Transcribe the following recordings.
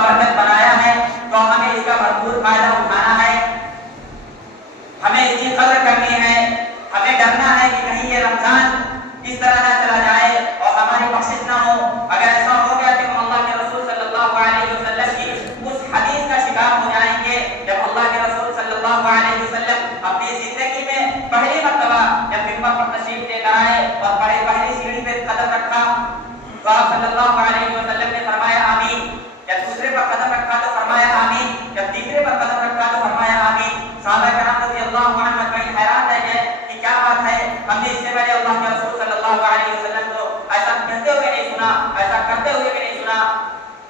برکت بنایا ہے تو ہمیں اس کا بھرپور فائدہ اٹھانا ہے، ہمیں اس کی قدر کرنی ہے، ہمیں ڈرنا ہے کہ کہیں یہ رمضان اس طرح نہ چلا جائے اور ہماری بخشش نہ ہو۔ اگر ایسا ہو گیا کہ ہم اللہ کے رسول صلی اللہ علیہ وسلم کی اس حدیث کا شکار ہو جائیں گے جب اللہ کے رسول صلی اللہ علیہ وسلم اپنی زندگی میں پہلی مرتبہ جب ممبر پر تشریف لے کر آئے اور پہلی سیڑھی پہ قدم رکھا تو آپ صلی اللہ علیہ وسلم نے فرمایا آمین، جب دوسرے پر قدم رکھا تو فرمایا آمین، جب تیسرے پر قدم رکھا تو فرمایا آمین۔ صحابہ کرام رضی اللہ عنہم اجمعین حیران رہ گئے کہ کیا بات ہے، ہم نے اس سے پہلے اللہ کے رسول صلی اللہ علیہ وسلم کو ایسا کہتے ہوئے نہیں سنا، ایسا کرتے ہوئے بھی نہیں سنا۔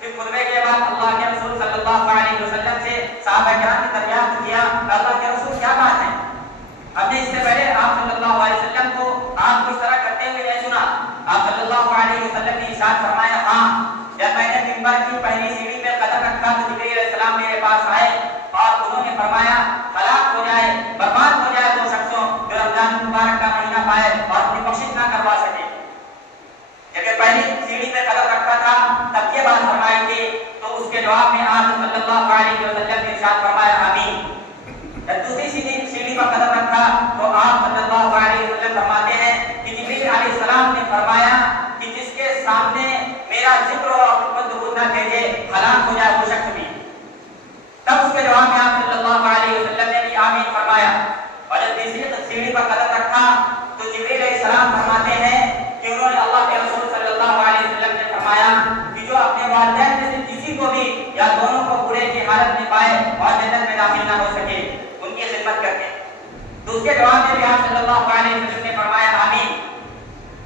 پھر خطبے کے بعد اللہ کے رسول صلی اللہ علیہ وسلم سے صحابہ کرام نے دریافت کیا اللہ کے رسول کیا بات ہے، ہم نے اس سے پہلے آپ صلی اللہ علیہ وسلم کو آپ کو اس طرح کرتے ہوئے نہیں سنا۔ آپ صلی اللہ علیہ وسلم نے ارشاد فرمایا ہاں، جب میں نے ممبر کی پہلی سیڑھی پہ قدم رکھا تو جبرائیل علیہ السلام میرے پاس آئے اور انہوں نے فرمایا ہلاک ہو جائے، برباد ہو جائے وہ شخصوں جو رمضان مبارک کا مہینہ پائے اور اپنی بخشش نہ کروا سکے۔ جب یہ پہلی سیڑھی پہ قدم رکھا تھا تب یہ بات فرمائی تھی، تو اس کے جواب میں آپ صلی اللہ علیہ وسلم نے ارشاد فرمایا آمین۔ جب دوسری سیڑھی پر قدم رکھا تو آپ صلی اللہ علیہ وسلم فرماتے ہیں کہ جبرائیل علیہ السلام نے فرمایا کہ جس کے سامنے میرا ذکر اور درود نہ بھیجے ہلاک ہو جائے وہ شخص بھی۔ تب اس کے جواب میں آپ صلی اللہ علیہ وسلم نے بھی آمین فرمایا۔ اور جب تیسری سیڑھی پر قدم رکھا تو جبرائیل علیہ السلام فرماتے ہیں کہ انہوں نے اللہ کے رسول صلی اللہ علیہ وسلم نے فرمایا کہ جو اپنے والدین میں سے کسی کو بھی یا دونوں کو برے کی حالت میں پائے اور جنت میں داخل نہ ہو سکے ان کی خدمت کرتے۔ تو اس کے جواب میں بھی آپ صلی اللہ علیہ وسلم نے فرمایا آمین۔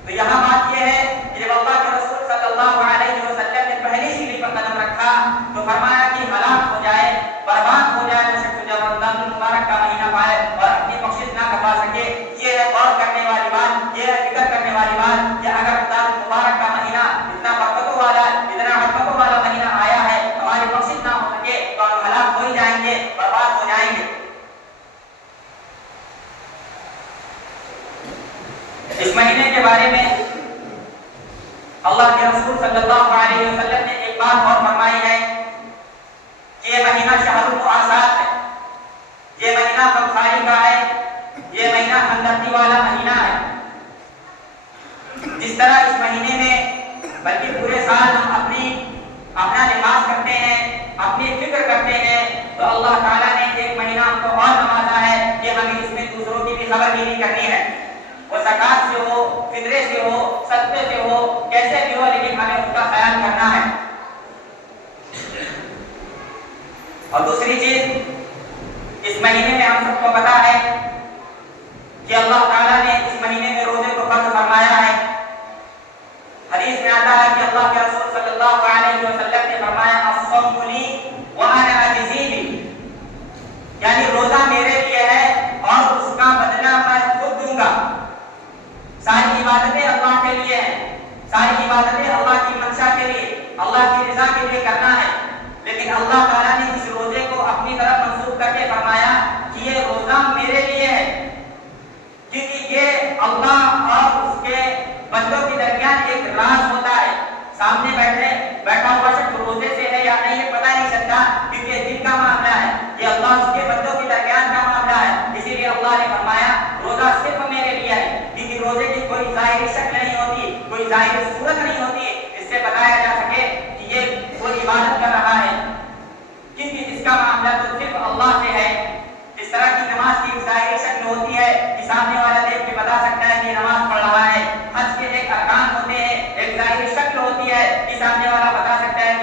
تو یہاں بات یہ ہے کہ جب اللہ کے رسول صلی اللہ علیہ وسلم نے پہلی سیڑھی پر قدم رکھا تو فرمایا کہ ہلاک ہو جائے، برباد ہو جائے وہ شخص جو رمضان المبارک کا مہینہ پائے اور اپنی بخشش نہ کروا سکے۔ یہ ہے غور کرنے والی بات، یہ ہے فکر کرنے والی بات کہ اگر رمضان المبارک کا مہینہ اتنا برکتوں والا، اتنا رحمتوں والا مہینہ آیا ہے، ہماری بخشش نہ ہو سکے تو ہم ہلاک ہو ہی جائیں گے، برباد ہو جائیں گے۔ اس مہینے کے بارے میں اللہ کے رسول صلی اللہ علیہ وسلم نے ایک بات اور فرمائی ہے کہ یہ مہینہ شہر المعاسات ہے، یہ مہینہ غمخواری کا ہے، یہ مہینہ ہمدردی والا مہینہ ہے۔ جس طرح اس مہینے میں بلکہ پورے سال ہم اپنا لحاظ کرتے ہیں، اپنی فکر کرتے ہیں، تو اللہ تعالیٰ نے ایک مہینہ ہم کو اور نوازا ہے کہ ہمیں اس میں دوسروں کی بھی خبرگیری کرنی ہے، وہ زکات سے ہو، فطرے سے ہو، صدقے سے ہو، کیسے بھی ہو، لیکن ہمیں اس کا خیال کرنا ہے۔ اور دوسری چیز اس مہینے میں ہم سب کو پتا ہے کہ اللہ تعالیٰ نے اس مہینے میں روزے کو فرض فرمایا ہے۔ حدیث میں آتا ہے کہ اللہ کے رسول صلی اللہ علیہ وسلم نے فرمایا الصوم لی وانا اجزی بہ، یعنی روزہ میرے لیے ہے اور اس کا بدلہ میں خود دوں گا۔ ساری عبادتیں اللہ کے لیے ہیں، ساری عبادتیں اللہ کی منشا کے لیے، اللہ کی رضا کے لیے کرنا ہے، لیکن اللہ تعالیٰ نے اس روزے کو اپنی طرف منسوخ کر کے فرمایا کہ یہ روزہ میرے لیے ہے، کیونکہ یہ اللہ اور اس کے بندوں کے درمیان ایک راز ہوتا ہے۔ سامنے بیٹھا ہوا شخص روزے سے ہے یا نہیں یہ پتہ نہیں چلتا، کیونکہ دل کا معاملہ ہے، یہ اللہ اس کے بندوں کے درمیان کا معاملہ ہے۔ اسی لیے اللہ نے فرمایا روزہ صرف میرے لیے ہے، کیونکہ روزے کی کوئی ظاہری شکل نہیں ہوتی، کوئی ظاہری صورت نہیں ہوتی اس سے بتایا جا سکے کہ یہ کوئی عبادت کر رہا ہے، کیونکہ اس کا معاملہ تو صرف اللہ سے ہے۔ اس طرح کی نماز کی ظاہری شکل ہوتی ہے کہ سامنے والا دیکھ کے بتا سکتا ہے کہ نماز پڑھ رہا ہے، حج کے ایک ارکان ہوتے ہیں، ایک ظاہری شکل ہوتی ہے کہ سامنے والا بتا سکتا ہے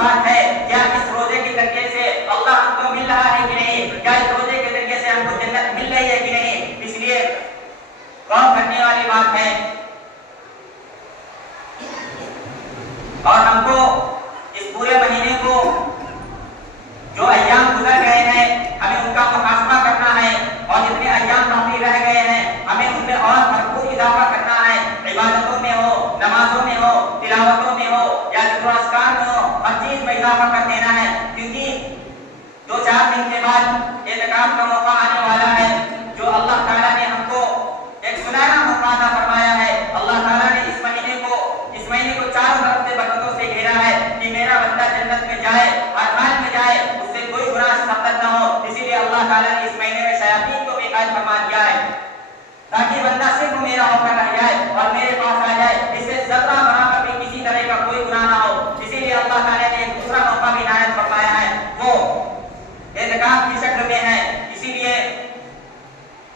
بات ہے کیا اس روزے کے ذریعے سے اللہ ہم کو مل رہا ہے کہ نہیں، کیا اس روزے کے ذریعے سے ہم کو جنت مل رہی ہے کہ نہیں، اس لیے غور کرنے والی بات ہے۔ اور ہم کو اس پورے مہینے کو جو ایام گزر گئے ہیں ہمیں ان کا محاسبہ کرنا ہے، اور جتنے ایام باقی رہ گئے ہیں ہمیں ان میں اور بھرپور اضافہ کرنا ہے، عبادتوں میں ہو، نمازوں میں ہو، تلاوتوں میں ہو یا ذکر و اذکار میں ہو، ہر چیز میں اضافہ کر دینا ہے، کیونکہ 2-4 دن کے بعد اعتکاف کا موقع آنے والا ہے، جو اللہ تعالیٰ نے ہم کو ایک سنہرا موقع عطا فرمایا ہے۔ اللہ تعالیٰ نے اس مہینے کو چاروں طرف سے برکتوں سے گھیرا ہے کہ میرا بندہ جنت میں جائے، ہر حال میں جائے، اس سے کوئی گناہ ثابت نہ ہو، اسی لیے اللہ تعالیٰ نے اس مہینے میں شیاطین کو بھی قید فرما دیا ہے تاکہ بندہ صرف میرا ہو کر رہ جائے اور میرے پاس آ جائے، اس سے ذرہ برابر بھی کسی طرح کا کوئی گناہ نہ ہو۔ اسی لیے اللہ تعالیٰ نے ایک دوسرا موقع بھی عنایت فرمایا ہے، وہ اعتکاف کی شکل میں ہے۔ اسی لیے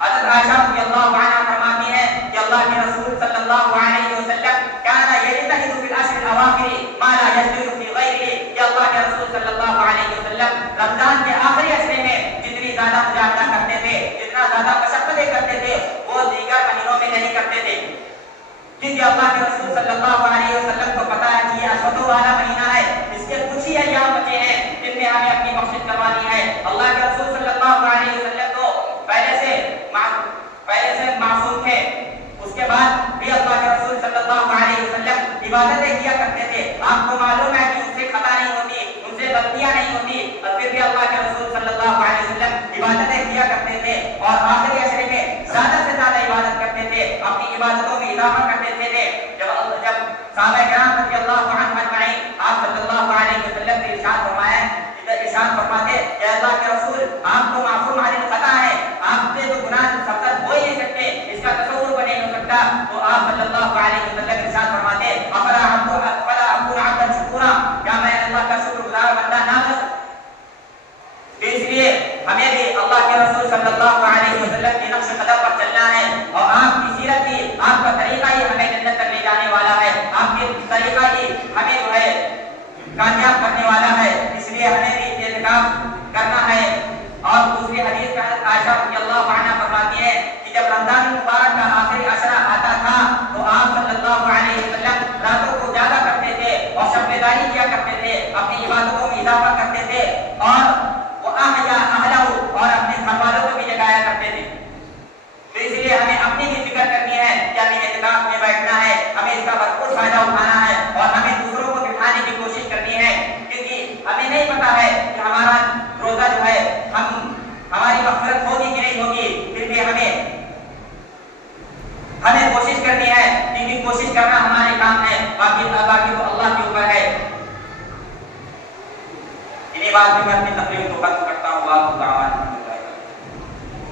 حضرت عائشہ رضی اللہ عنہا فرماتی ہے کہ اللہ کے رسول صلی اللہ علیہ وسلم كان يجتهد في العشر الاواخر ما لا يجتهد في غيره، کہ اللہ کے رسول صلی اللہ علیہ وسلم رمضان کے آخری عشرے میں جتنی زیادہ مجاہدہ کرتے تھے، جتنا زیادہ مشقتیں کرتے تھے، وہ دیگر مہینوں میں نہیں کرتے تھے، کیونکہ اللہ کے رسول صلی اللہ علیہ وسلم کو پتا ہے کہ یہ اشہر والا مہینہ ہے، اس کے کچھ ہی ایام بچے ہیں جن میں ہمیں اپنی بخشش کروانی ہے۔ اللہ کے رسول صلی اللہ علیہ وسلم تو پہلے سے معصوم تھے، اس کے بعد بھی اللہ کے رسول صلی اللہ علیہ وسلم عبادتیں کیا کرتے تھے، آپ کو معلوم ہے کہ ان سے خطا نہیں ہوتی، ان سے غلطیاں نہیں ہوتی، اور پھر بھی اللہ کے رسول صلی اللہ علیہ وسلم عبادتیں کیا کرتے تھے اور آخری عشرے میں زیادہ سے زیادہ عبادت کرتے تھے، اپنی عبادتوں میں اضافہ کرتے تھے۔ جب صحابہ کرام رضی اللہ عنہم اجمعین آپ صلی اللہ علیہ وسلم نے ارشاد فرماتے کہ اللہ کے رسول آپ کو معصوم عن الخطا ہے، آپ سے تو گناہ سبقت ہو ہی نہیں سکتے، اس کا تصور بھی نہیں ہو سکتا، تو آپ صلی اللہ علیہ وسلم ارشاد فرماتے افلا اکون عبدا شکورا، کیا میں اللہ کا شکر گزار بندہ نہ ہوں؟ تو اس لیے ہمیں بھی اللہ کے رسول صلی اللہ علیہ وسلم کے نقش قدم پر چلنا ہے، اور آپ کی سیرت ہی، آپ کا طریقہ ہی ہمیں جنت تک لے جانے والا ہے، آپ کے طریقہ ہی ہمیں جو ہے کامیاب کرنے والا ہے، اس لیے ہمیں بھی اعتکاف کرنا ہے۔ اور دوسری حدیث میں حضرت عائشہ رضی اللہ عنہا فرماتی ہے کہ جب رمضان المبارک کا آخری عشرہ آتا تھا تو آپ صلی اللہ علیہ وسلم راتوں کو جاگا کرتے تھے اور شب بیداری کیا کرتے تھے، اپنی عبادتوں میں اضافہ کرتے تھے، اور وَأَحْيَا أَهْلَهُ، اور اپنے گھر والوں کو بھی جگایا کرتے تھے۔ تو اس لیے ہمیں اپنی بھی فکر کرنی ہے کہ ہمیں اعتکاف میں بیٹھنا ہے، ہمیں اس کا بھرپور فائدہ اٹھانا ہے، اور ہمیں دوسروں کو بٹھانے کی کوشش کرنی ہے، کیونکہ ہمیں نہیں پتا ہے کہ ہمارا روزہ جو ہے ہماری مغفرت ہوگی کہ نہیں ہوگی، پھر بھی ہمیں کوشش کرنی ہے، کیونکہ کوشش کرنا ہمارے کام ہے، باقی تو اللہ کے اوپر ہے۔ انہیں بات میں اپنی تقریر کو ختم